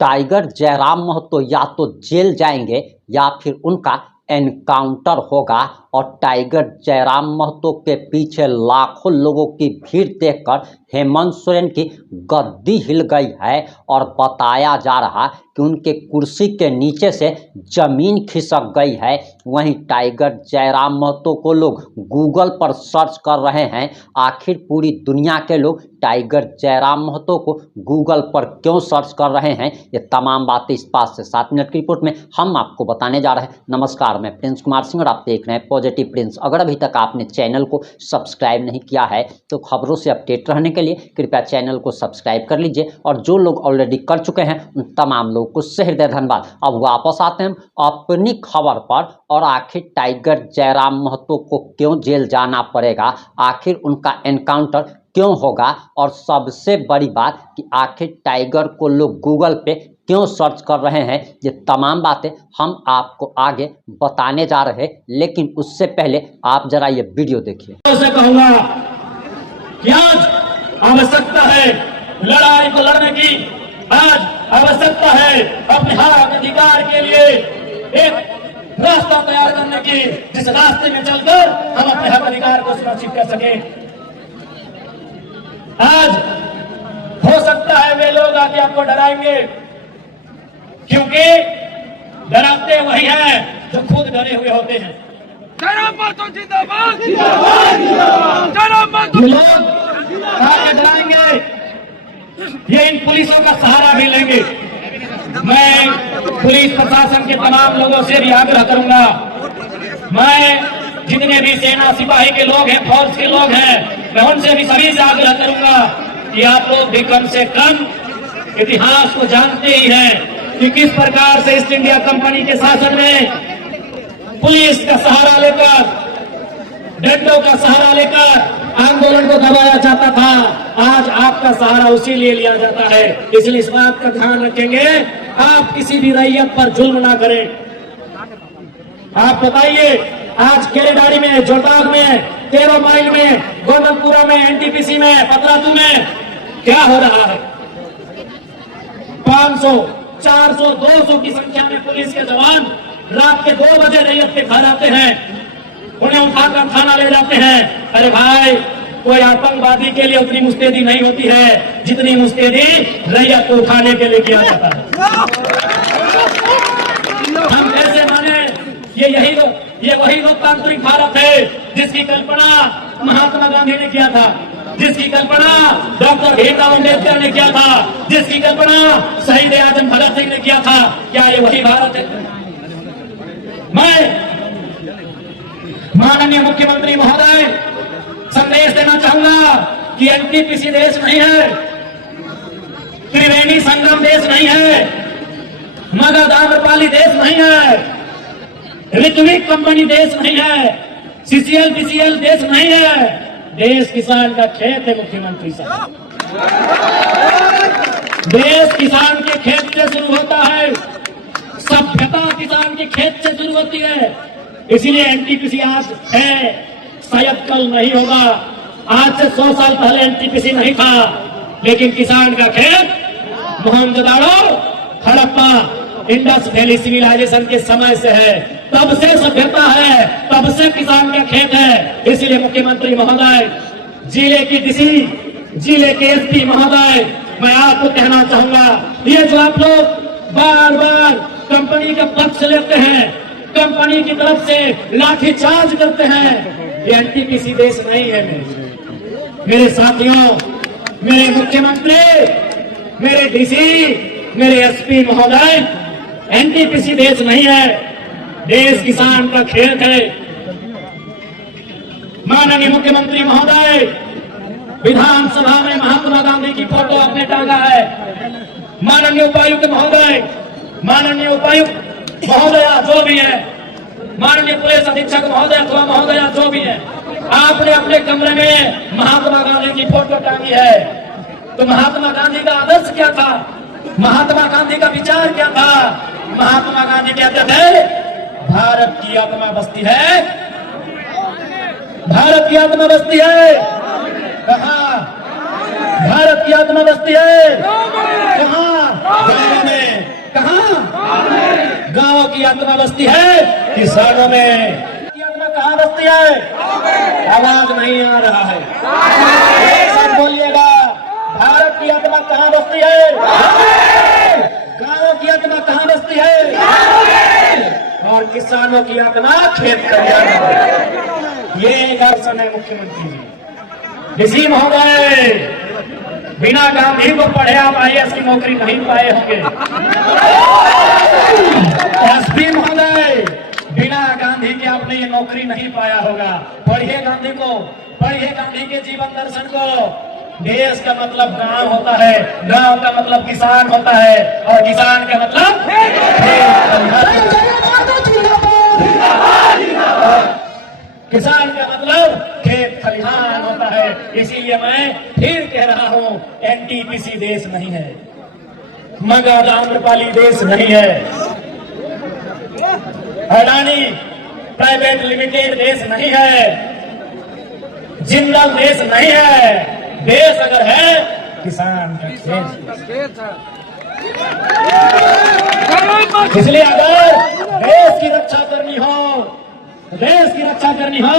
Tiger Jairam Mahato या तो jail जाएंगे या फिर उनका एनकाउंटर होगा। और टाइगर जयराम महतो के पीछे लाखों लोगों की भीड़ देखकर हेमंत सोरेन की गद्दी हिल गई है और बताया जा रहा कि उनके कुर्सी के नीचे से जमीन खिसक गई है। वहीं टाइगर जयराम महतो को लोग गूगल पर सर्च कर रहे हैं। आखिर पूरी दुनिया के लोग टाइगर जयराम महतो को गूगल पर क्यों सर्च कर रहे हैं, ये तमाम बातें इस 5 से 7 मिनट की रिपोर्ट में हम आपको बताने जा रहे हैं। नमस्कार, मैं प्रिंस कुमार सिंह और आप देख रहे हैं पॉजिटिव प्रिंस। अगर अभी तक आपने चैनल को सब्सक्राइब नहीं किया है तो खबरों से अपडेट रहने के लिए कृपया चैनल को सब्सक्राइब कर लीजिए, और जो लोग ऑलरेडी कर चुके हैं उन तमाम लोगों को सहृदय धन्यवाद। अब वापस आते हैं अपनी खबर पर। और आखिर टाइगर जयराम महतो को क्यों जेल जाना पड़ेगा, आखिर उनका एनकाउंटर क्यों होगा, और सबसे बड़ी बात कि आखिर टाइगर को लोग गूगल पे क्यों सर्च कर रहे हैं, ये तमाम बातें हम आपको आगे बताने जा रहे हैं। लेकिन उससे पहले आप जरा ये वीडियो देखिए। मैं कहूंगा कि आज आवश्यकता है लड़ाई को लड़ने की, आज आवश्यकता है अपने हक अधिकार के लिए एक रास्ता तैयार करने की, जिस रास्ते में चलकर हम अपने हक अधिकार को सुरक्षित कर सके। आज हो सकता है वे लोग आके आपको डराएंगे, क्योंकि डराते वही हैं जो खुद डरे हुए होते हैं। जयराम महतो जिंदाबाद, जिंदाबाद, जिंदाबाद। जयराम महतो आके डराएंगे, ये इन पुलिसों का सहारा भी लेंगे। मैं पुलिस प्रशासन के तमाम लोगों से भी आग्रह करूंगा, मैं जितने भी सेना सिपाही के लोग हैं, फौज के लोग हैं, मैं उनसे भी सभी से आग्रह करूंगा कि आप लोग भी कम से कम इतिहास को जानते ही हैं कि किस प्रकार से ईस्ट इंडिया कंपनी के शासन में पुलिस का सहारा लेकर, डंडों का सहारा लेकर आंदोलन को दबाया जाता था। आज आपका सहारा उसी लिए लिया जाता है। इसलिए इस बात का ध्यान रखेंगे, आप किसी भी रैयत पर जुल्म ना करें। आप बताइए, आज केलेडारी में, जोटाग में, 13 माइल में, गोंदलपुरा में, एनटीपीसी में, पतरातू में क्या हो रहा है? 500, 400, 200 की संख्या में पुलिस के जवान रात के 2 बजे रैयत पे घर आते हैं, उन्हें उठाकर थाना ले जाते हैं। अरे भाई, कोई आतंकवादी के लिए उतनी मुस्तैदी नहीं होती है जितनी मुस्तैदी रैयत को उठाने के लिए किया जाता है। हम कैसे माने? ये वही लोकतांत्रिक भारत है जिसकी कल्पना महात्मा गांधी ने किया था, जिसकी कल्पना डॉक्टर भीमराव अम्बेडकर ने किया था, जिसकी कल्पना शहीद आजम भगत सिंह ने किया था। क्या ये वही भारत है? मैं माननीय मुख्यमंत्री महोदय संदेश देना चाहूंगा कि एनटीपीसी देश नहीं है, त्रिवेणी संगम देश नहीं है, मगध आम्रपाली देश नहीं है, ऋत्विक कंपनी देश नहीं है, सीसीएल बीसीएल देश नहीं है। देश किसान का खेत है मुख्यमंत्री साहब। देश किसान के खेत से शुरू होता है, सभ्यता किसान के खेत से शुरू होती है। इसीलिए एनटीपीसी आज है, शायद कल नहीं होगा। आज से 100 साल पहले एनटीपीसी नहीं था, लेकिन किसान का खेत मोहनजोदाड़ो, हड़प्पा, इंडस वैली सिविलाइजेशन के समय से है। तब से सभ्यता है, तब से किसान का खेत है। इसलिए मुख्यमंत्री महोदय, जिले की डीसी, जिले के एसपी महोदय, मैं आपको कहना चाहूंगा, ये जो आप लोग बार बार कंपनी का पक्ष लेते हैं, कंपनी की तरफ से लाठीचार्ज करते हैं, ये एनटीपीसी देश नहीं है। मेरे साथियों, मेरे मुख्यमंत्री, मेरे डीसी, मेरे एसपी महोदय, एनटीपीसी देश नहीं है, देश किसान का खेत है। माननीय मुख्यमंत्री महोदय, विधानसभा में महात्मा गांधी की फोटो आपने टांगा है। माननीय उपायुक्त महोदय, माननीय उपायुक्त महोदया जो भी है, माननीय पुलिस अधीक्षक महोदय अथवा महोदया जो भी है, आपने अपने कमरे में महात्मा गांधी की फोटो टांगी है। तो महात्मा गांधी का आदर्श क्या था? महात्मा गांधी का विचार क्या था? महात्मा गांधी कहते थे, भारत की आत्मा बसती है, भारत की आत्मा बसती है। कहाँ? भारत की आत्मा बसती है कहाँ? दिल्ली में। की आत्मा बसती है किसानों में। की आत्मा कहाँ बसती है? आवाज नहीं आ रहा है, एक साथ बोलिएगा। भारत की आत्मा कहाँ बसती है? गांवों की आत्मा कहाँ बसती है? और किसानों की आत्मा खेत खलिहान में। ये दर्शन है मुख्यमंत्री जी। इसी महोदय बिना गांधी को पढ़े आप IAS की नौकरी नहीं पाए होंगे। SP महोदय बिना गांधी के आपने ये नौकरी नहीं पाया होगा। पढ़िए गांधी को, पढ़िए गांधी के जीवन दर्शन को। देश का मतलब गांव होता है, गांव का मतलब किसान होता है, और किसान का मतलब किसान का मतलब खेत खलिहान होता है। इसीलिए मैं फिर कह रहा हूं, NTPC देश नहीं है, मगध आम्रपाली देश नहीं है, अडानी प्राइवेट लिमिटेड देश नहीं है, जिंदल देश नहीं है। देश अगर है किसान का देश। इसलिए अगर देश की रक्षा करनी हो, देश की रक्षा करनी हो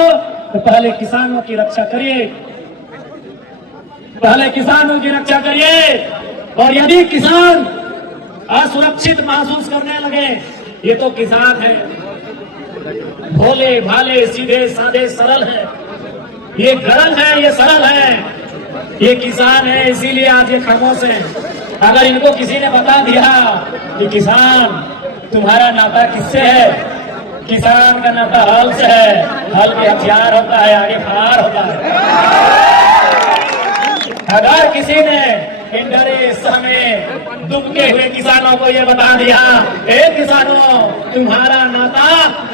तो पहले किसानों की रक्षा करिए, पहले किसानों की रक्षा करिए। और यदि किसान असुरक्षित महसूस करने लगे, ये तो किसान है, भोले भाले सीधे साधे सरल है, ये गरल है, ये सरल है, ये किसान है, इसीलिए आज ये खामोश है। अगर इनको किसी ने बता दिया कि किसान तुम्हारा नाता किससे है, किसान का नाता हल से है, हल के हथियार होता है, आगे फार होता है। अगर किसी ने इन डरे समय दुबके हुए किसानों को ये बता दिया, किसानों तुम्हारा नाता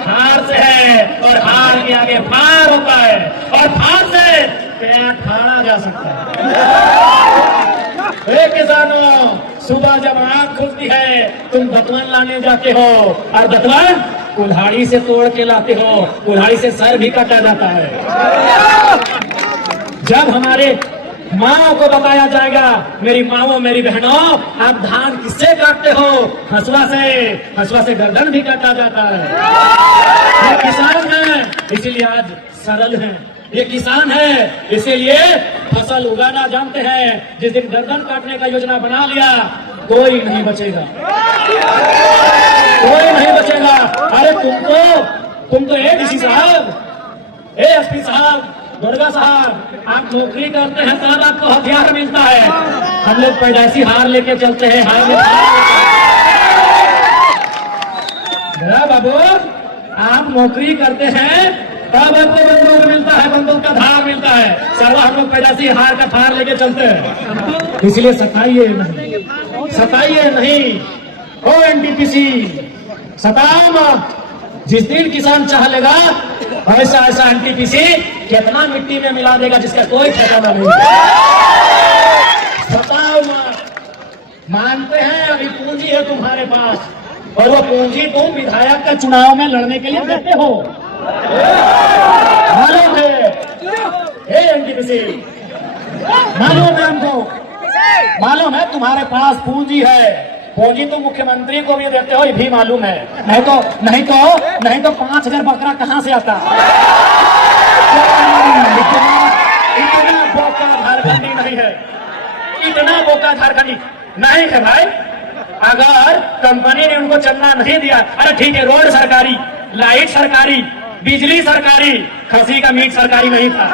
हार से है, और हार के आगे फार होता है, और फार से पेड़ फाड़ा जा सकता है। किसानों सुबह जब आंख खुलती है तुम दतवन लाने जाते हो, और दतवन कुल्हाड़ी से तोड़ के लाते हो, कुल्हाड़ी से सर भी काटा जाता है। जब हमारे माओ को बताया जाएगा, मेरी माओ मेरी बहनों आप धान किससे काटते हो, हसुआ से, हसुआ से गर्दन भी काटा जाता है। ये किसान है इसीलिए आज सरल है, ये किसान है इसीलिए फसल उगाना जानते हैं। जिस दिन गर्दन काटने का योजना बना लिया कोई नहीं बचेगा, कोई नहीं बचेगा। अरे तुम तो ADC साहब, ASP साहब, दुर्गा साहब, आप नौकरी करते हैं तब आपको हथियार मिलता है। हम लोग पैदाइशी हार लेके चलते हैं, हार बाबू आप नौकरी करते हैं तब आपको बंदूक मिलता है, बंदूक का धार मिलता है। सर्वा हम लोग पैदाइशी हार का थार लेके चलते हैं। इसलिए सताइए नहीं, सताइए नहीं ओ NTPC, सताओ मत। जिस दिन किसान चाह लेगा ऐसा ऐसा NTPC कितना मिट्टी में मिला देगा जिसका कोई ठिकाना नहीं। सताओ मत। मानते हैं अभी पूंजी है तुम्हारे पास, और वो पूंजी तुम विधायक का चुनाव में लड़ने के लिए देते हो, मालूम है? NTPC मालूम है हमको, मालूम है तुम्हारे पास पूंजी है, पूंजी तुम मुख्यमंत्री को भी देते हो, ये भी मालूम है। नहीं तो 5,000 बकरा कहाँ से आता? इतना बोका झारखंडी नहीं है, इतना बोका झारखंडी नहीं है भाई। अगर कंपनी ने उनको चंदा नहीं दिया, अरे ठीक है, रोड सरकारी, लाइट सरकारी, बिजली सरकारी, खसी का मीट सरकारी नहीं था,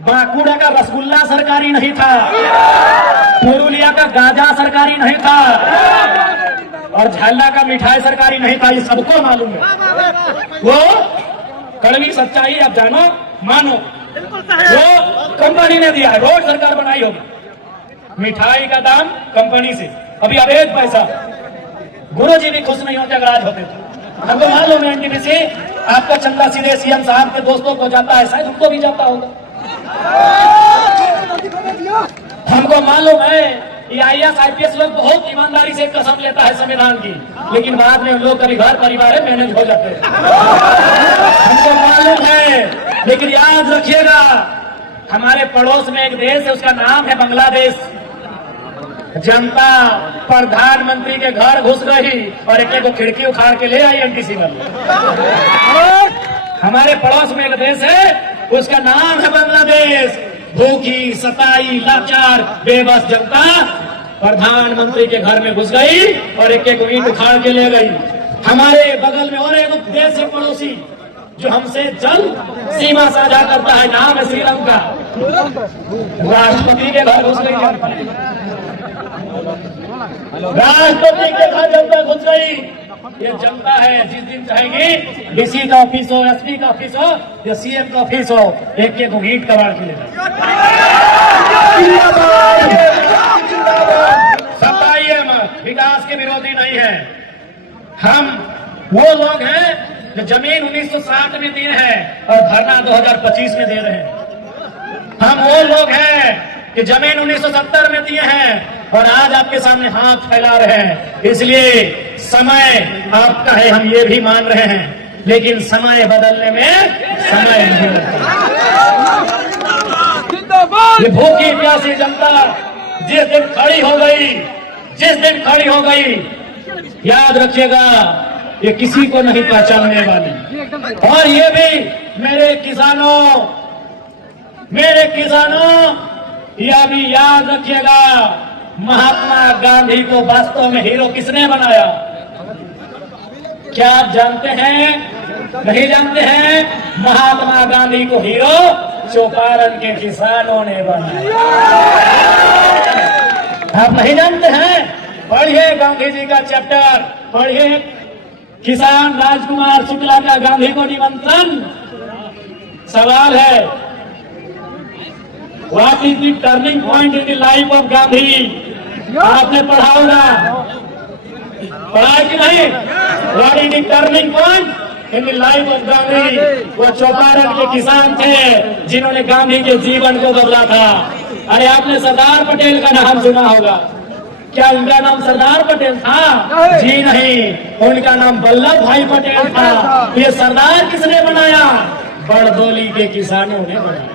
बांकुड़ा का रसगुल्ला सरकारी नहीं था, पुरुलिया का गाजा सरकारी नहीं था, और झाला का मिठाई सरकारी नहीं था। ये सबको मालूम है। वो कड़वी सच्चाई आप जानो मानो, वो कंपनी ने दिया है, रोड सरकार बनाई होगी। मिठाई का दाम कंपनी से, अभी अब 1 पैसा। गुरुजी भी खुश नहीं होते अगर आज होते तो। हमको मालूम है NTPC आपका चंदा सीधे CM साहब के दोस्तों को जाता है, शायद उनको भी जाता होगा। हमको मालूम है ये IAS IPS लोग बहुत ईमानदारी से कसम लेता है संविधान की, लेकिन बाद में हम लोग कभी घर परिवार मैनेज हो जाते हैं, हमको मालूम है। लेकिन याद रखिएगा, हमारे पड़ोस में एक देश है, उसका नाम है बांग्लादेश। जनता प्रधानमंत्री के घर घुस गई और एक को खिड़की उखाड़ के ले आई एनटीसी वाले। हमारे पड़ोस में एक देश है, उसका नाम है बांग्लादेश। भूखी, सताई, लाचार, बेबस जनता प्रधानमंत्री के घर में घुस गई और एक ईंट उखाड़ के ले गई। हमारे बगल में और एक देश है पड़ोसी जो हमसे जल सीमा साझा करता है, नाम है श्रीलंका। राष्ट्रपति के घर घुस गई, राष्ट्रपति के घर जनता घुस गई। ये जनता है, जिस दिन चाहेगी डीसी का ऑफिस हो, एसपी का ऑफिस हो या सीएम का ऑफिस हो, एक एक ईंट कबाड़ के ले सताइए मत, विकास के विरोधी नहीं है हम। वो लोग हैं जो जमीन 1960 में दिए हैं और धरना 2025 में दे रहे हैं। हम वो लोग हैं कि जमीन 1970 में दिए हैं और आज आपके सामने हाथ फैला रहे हैं। इसलिए समय आपका है, हम ये भी मान रहे हैं, लेकिन समय बदलने में समय नहीं लगता। ये भूखी प्यासी जनता जिस दिन खड़ी हो गई, जिस दिन खड़ी हो गई, याद रखिएगा ये किसी को नहीं पहचानने वाली। और ये भी मेरे किसानों यह भी याद रखिएगा, महात्मा गांधी को वास्तव में हीरो किसने बनाया? क्या आप जानते हैं? नहीं जानते हैं? महात्मा गांधी को हीरो चौपारण के किसानों ने बनाया। आप नहीं जानते हैं? पढ़िए गांधी जी का चैप्टर, पढ़िए किसान राजकुमार शुक्ला का गांधी को निमंत्रण। सवाल है, what is the turning point in the life of Gandhi? आपने पढ़ा होगा, पढ़ा है कि नहीं? What is the turning point in the life of Gandhi? वो चौपारण के किसान थे जिन्होंने गांधी के जीवन को बदला था। अरे आपने सरदार पटेल का नाम सुना होगा, क्या उनका नाम सरदार पटेल था? जी नहीं, उनका नाम वल्लभ भाई पटेल था। ये सरदार किसने बनाया? बड़दोली के किसानों ने बनाया।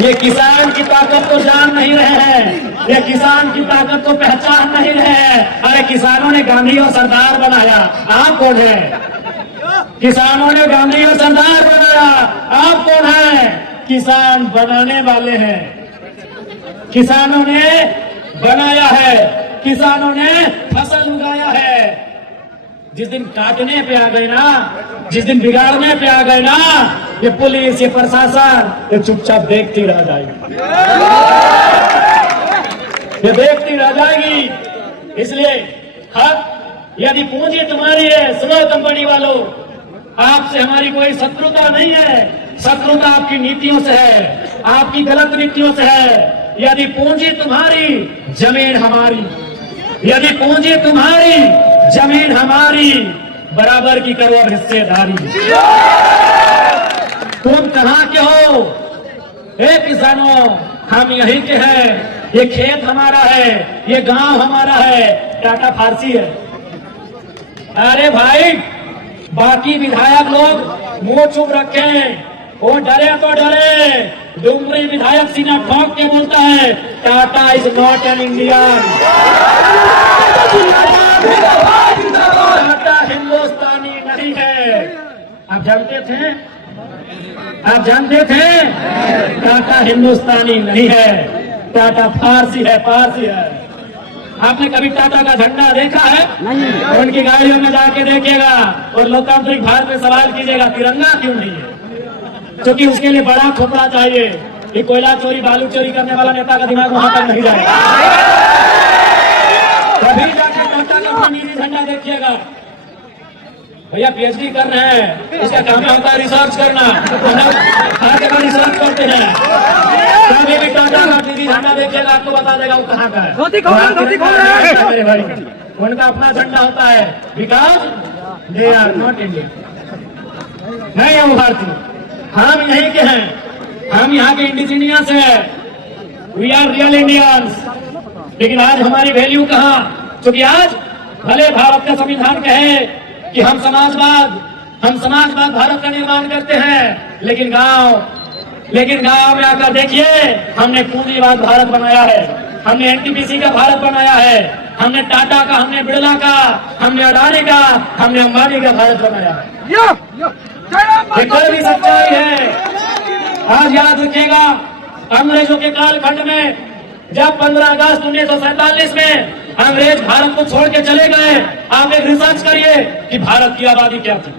ये किसान की ताकत को जान नहीं रहे हैं, ये किसान की ताकत को पहचान नहीं रहे हैं। अरे किसानों ने गांधी और सरदार बनाया, आप कौन है? किसानों ने गांधी और सरदार बनाया, आप कौन है? किसान बनाने वाले हैं। किसानों ने बनाया है, किसानों ने फसल उगाया है। जिस दिन काटने पे आ गए ना, जिस दिन बिगाड़ने पे आ गए ना, ये पुलिस, ये प्रशासन, ये चुपचाप देखती रह जाएगी, ये देखती रह जाएगी। इसलिए यदि पूंजी तुम्हारी है, सुनो कंपनी वालों, आपसे हमारी कोई शत्रुता नहीं है। शत्रुता आपकी नीतियों से है, आपकी गलत नीतियों से है। यदि पूंजी तुम्हारी, जमीन हमारी। यदि पूंजी तुम्हारी, जमीन हमारी, बराबर की करो अब हिस्सेदारी। तुम कहाँ के हो? किसानों, हम यहीं के हैं। ये खेत हमारा है, ये गांव हमारा है। टाटा फारसी है। अरे भाई, बाकी विधायक लोग मुंह चुप रखें, वो डरे तो डरे। डुमरी विधायक सीना ठोक के बोलता है, Tata is not an Indian. Tata हिंदुस्तानी नहीं है। आप जानते थे? आप जानते थे? टाटा हिंदुस्तानी नहीं है, टाटा फारसी है, फारसी है। आपने कभी टाटा का झंडा देखा है? नहीं। उनकी गाड़ियों में जाके देखिएगा और लोकतांत्रिक भारत में सवाल कीजिएगा, तिरंगा क्यों नहीं है? क्योंकि उसके लिए बड़ा खोपड़ा चाहिए। ये कोयला चोरी, बालू चोरी करने वाला नेता का दिमाग वहां तक नहीं जाएगा। कभी जाके टाटा का नीली झंडा देखिएगा। भैया पीएचडी कर रहे हैं, उसका काम होता है रिसर्च करना। हम रिसर्च करते हैं। कभी भी टाटा का नीली झंडा देखिएगा, आपको बता देगा वो कहाँ का है। मेरे भाई, उनका अपना झंडा होता है, because they are not Indian. नहीं है वो भारतीय, हम यहीं के हैं, हम यहाँ के इंडिजिनियस हैं। We are real Indians. लेकिन आज हमारी वैल्यू कहाँ? क्योंकि आज भले भारत का संविधान कहे कि हम समाजवाद भारत का निर्माण करते हैं, लेकिन गांव लेकिन गांव में आकर देखिए, हमने पूंजीवाद भारत बनाया है, हमने एनटीपीसी का भारत बनाया है, हमने टाटा का, हमने बिरला का, हमने अडानी का, हमने अंबानी का भारत बनाया है। ये कड़वी सच्चाई है। आज याद रखिएगा, अंग्रेजों के कालखंड में जब 15 अगस्त 1947 में अंग्रेज भारत को छोड़ के चले गए, आप एक रिसर्च करिए कि भारत की आबादी क्या थी।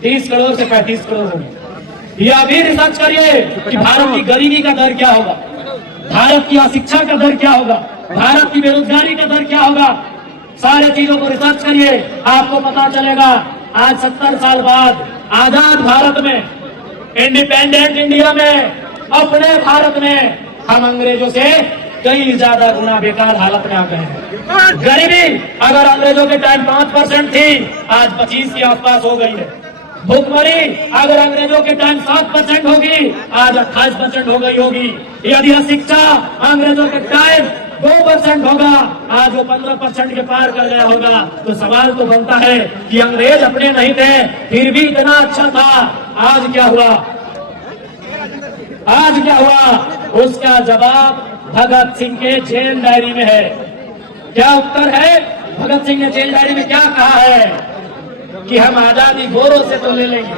30 करोड़ से 35 करोड़ हो गई। या भी रिसर्च करिए कि भारत की गरीबी का दर क्या होगा, भारत की अशिक्षा का दर क्या होगा, भारत की बेरोजगारी का दर क्या होगा। सारे चीजों को रिसर्च करिए, आपको पता चलेगा। आज 70 साल बाद आजाद भारत में, इंडिपेंडेंट इंडिया में, अपने भारत में हम अंग्रेजों से कई ज्यादा गुना बेकार हालत में आ गए हैं। गरीबी अगर अंग्रेजों के टाइम 5% थी, आज 25 के आसपास हो गई है। भुखमरी अगर अंग्रेजों के टाइम 7% होगी, आज 28% हो गई होगी। यदि शिक्षा अंग्रेजों के टाइम 2% होगा, आज वो 15% के पार कर गया होगा। तो सवाल तो बनता है कि अंग्रेज अपने नहीं थे, फिर भी इतना अच्छा था। आज क्या हुआ? आज क्या हुआ? उसका जवाब भगत सिंह के जेल डायरी में है। क्या उत्तर है? भगत सिंह ने जेल डायरी में क्या कहा है कि हम आजादी गोरों से तो ले लेंगे,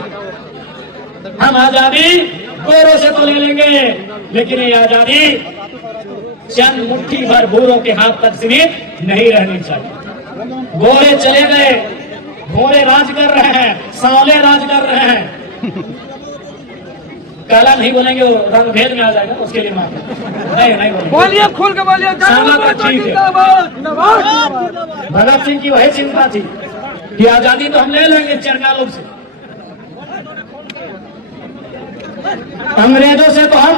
हम आजादी गोरों से तो ले लेंगे, लेकिन ये आजादी चंद मुट्ठी भर भूरों के हाथ तक सीमित नहीं रहनी चाहिए। गोरे चले गए, गोरे राज कर रहे हैं, सांवले राज कर रहे हैं। काला नहीं बोलेंगे, वो रंग भेद में आ जाएगा, उसके लिए माफ नहीं बोलिए, खोल के बोलिए। भगत सिंह की वही चिंता थी कि आजादी तो हम ले लेंगे चरका लोग से, अंग्रेजों से तो हम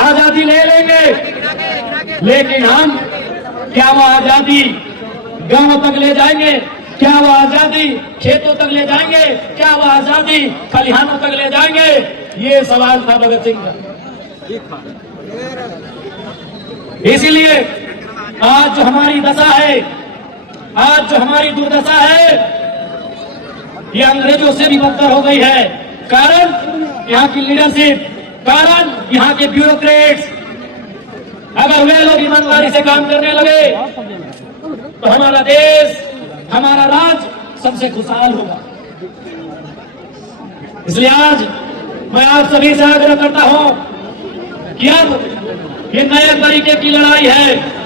आजादी ले लेंगे, लेकिन हम क्या वो आजादी गांव तक ले जाएंगे? क्या वो आजादी खेतों तक ले जाएंगे? क्या वो आजादी खलिहानों तक ले जाएंगे? ये सवाल था भगत सिंह का। इसीलिए आज जो हमारी दशा है, आज जो हमारी दुर्दशा है, ये अंग्रेजों से भी बदतर हो गई है। कारण यहाँ की लीडरशिप, कारण यहाँ के ब्यूरोक्रेट्स। अगर वे लोग ईमानदारी से काम करने लगे तो हमारा देश, हमारा राज्य सबसे खुशहाल होगा। इसलिए आज मैं आप सभी से आग्रह करता हूं कि अब ये नए तरीके की लड़ाई है।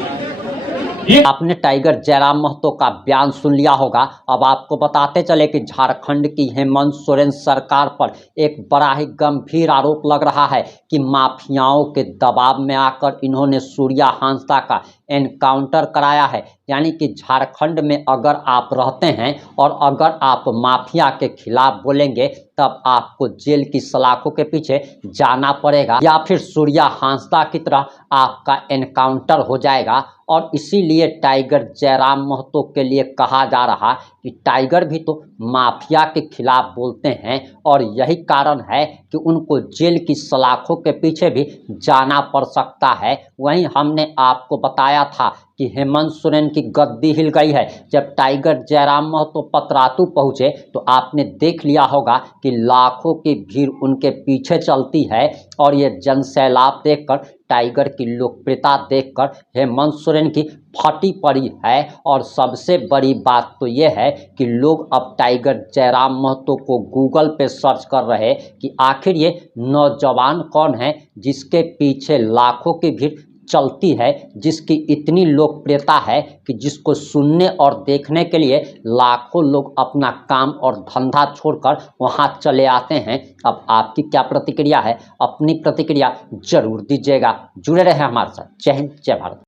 आपने टाइगर जयराम महतो का बयान सुन लिया होगा। अब आपको बताते चले कि झारखंड की हेमंत सोरेन सरकार पर एक बड़ा ही गंभीर आरोप लग रहा है कि माफियाओं के दबाव में आकर इन्होंने सूर्या हांसदा का एनकाउंटर कराया है। यानी कि झारखंड में अगर आप रहते हैं और अगर आप माफिया के खिलाफ बोलेंगे तब आपको जेल की सलाखों के पीछे जाना पड़ेगा, या फिर सूर्या हांसदा की तरह आपका एनकाउंटर हो जाएगा। और इसीलिए टाइगर जयराम महतो के लिए कहा जा रहा कि टाइगर भी तो माफिया के खिलाफ बोलते हैं और यही कारण है कि उनको जेल की सलाखों के पीछे भी जाना पड़ सकता है। वहीं हमने आपको बताया था कि हेमंत सोरेन की गद्दी हिल गई है। जब टाइगर जयराम महतो पतरातू पहुँचे तो आपने देख लिया होगा कि लाखों की भीड़ उनके पीछे चलती है और ये जनसैलाब देखकर, टाइगर की लोकप्रियता देखकर हेमंत सोरेन की फटी पड़ी है। और सबसे बड़ी बात तो ये है कि लोग अब टाइगर जयराम महतो को गूगल पे सर्च कर रहे कि आखिर ये नौजवान कौन है जिसके पीछे लाखों की भीड़ चलती है, जिसकी इतनी लोकप्रियता है कि जिसको सुनने और देखने के लिए लाखों लोग अपना काम और धंधा छोड़कर वहां चले आते हैं। अब आपकी क्या प्रतिक्रिया है? अपनी प्रतिक्रिया जरूर दीजिएगा। जुड़े रहे हमारे साथ। जय हिंद, जय भारत।